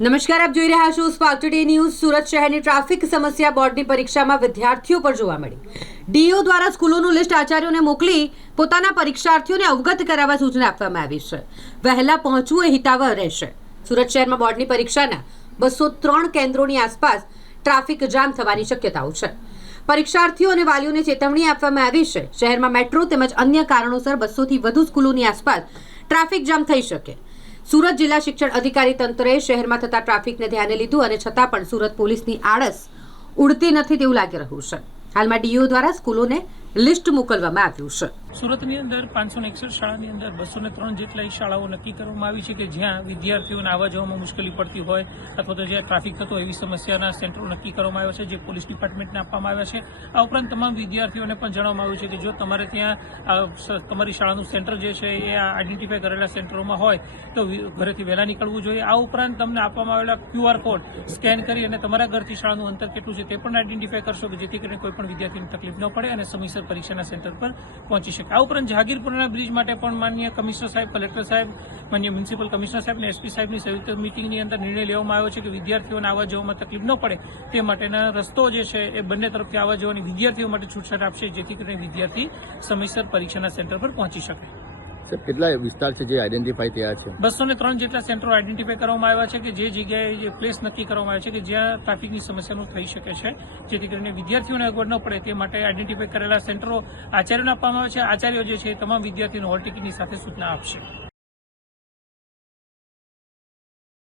નમસ્કાર, આપ જોઈ રહ્યા છો સ્પાર્ક ટુડે ન્યૂઝ। સુરત શહેરની ટ્રાફિક સમસ્યા બોર્ડની પરીક્ષામાં વિદ્યાર્થીઓ પર જોવા મળી। ડીઓ દ્વારા સ્કૂલોનું લિસ્ટ આચાર્યોને મોકલી પોતાના પરીક્ષાર્થીઓને અવગત કરાવવા સૂચના આપવામાં આવી છે। વહેલા પહોંચવું એ હિતાવહ રહેશે। સુરત શહેરમાં બોર્ડની પરીક્ષાના 203 કેન્દ્રોની આસપાસ ટ્રાફિક જામ થવાની શક્યતાઓ છે। પરીક્ષાર્થીઓ અને વાલીઓને ચેતવણી આપવામાં આવી છે। શહેરમાં મેટ્રો તેમજ અન્ય કારણોસર 200 થી વધુ સ્કૂલોની આસપાસ ટ્રાફિક જામ થઈ શકે। સુરત જિલ્લા શિક્ષણ અધિકારી તંત્રએ શહેરમાં થતા ટ્રાફિકને ધ્યાને લીધું અને છતાં પણ સુરત પોલીસની આળસ ઉડતી નથી તેવું લાગી રહ્યું છે। હાલમાં ડીઓ દ્વારા સ્કૂલોને લિસ્ટ મોકલવામાં આવ્યું છે। સુરતની અંદર 561 શાળાની અંદર 203 જેટલા શાળાઓ નક્કી કરવામાં આવી છે કે જ્યાં વિદ્યાર્થીઓને આવવા જવામાં મુશ્કેલી પડતી હોય અથવા તો જ્યાં ટ્રાફિક થતો એવી સમસ્યાના સેન્ટરો નક્કી કરવામાં આવ્યા છે, જે પોલીસ ડિપાર્ટમેન્ટને આપવામાં આવ્યા છે। આ ઉપરાંત તમામ વિદ્યાર્થીઓને પણ જણાવવામાં આવ્યું છે કે જો તમારે ત્યાં તમારી શાળાનું સેન્ટર જે છે એ આઈડેન્ટિફાઈ કરેલા સેન્ટરોમાં હોય તો ઘરેથી વહેલા નીકળવું જોઈએ। આ ઉપરાંત તમને આપવામાં આવેલા QR કોડ સ્કેન કરી અને તમારા ઘરથી શાળાનું અંતર કેટલું છે તે પણ આઈડેન્ટિફાઈ કરશો કે જેથી કરીને કોઈ પણ વિદ્યાર્થીને તકલીફ ન પડે અને સમયસર પરીક્ષાના સેન્ટર પર પહોંચી શકે। આ ઉપરાંત જહાગીરપુરના બ્રિજ માટે પણ માનનીય કમિશનર સાહેબ, કલેક્ટર સાહેબ, માનનીય મ્યુનિસિપલ કમિશનર સાહેબ અને એસપી સાહેબની સંયુક્ત મિટિંગની અંદર નિર્ણય લેવામાં આવ્યો છે કે વિદ્યાર્થીઓને આવવા જવામાં તકલીફ ન પડે તે માટેના રસ્તો જે છે એ બંને તરફથી આવવા જવાની વિદ્યાર્થીઓ માટે છૂટછાટ આપશે, જેથી કરીને વિદ્યાર્થી સમયસર પરીક્ષાના સેન્ટર પર પહોંચી શકે। કેટલા વિસ્તાર છે જે આઈડેન્ટિફાઈ થયા છે? 203 જેટલા સેન્ટરો આઈડેન્ટિફાઈ કરવામાં આવ્યા છે કે જે જગ્યાએ જે પ્લેસ નક્કી કરવામાં આવે છે કે જ્યાં ટ્રાફિકની સમસ્યાનું થઈ શકે છે, જેથી કરીને વિદ્યાર્થીઓને અગવડ ન પડે તે માટે આઈડેન્ટિફાઈ કરેલા સેન્ટરો આચાર્યોને આપવામાં આવે છે। આચાર્યો જે છે તમામ વિદ્યાર્થીઓને હોલ ટિકિટની સાથે સૂચના આપશે।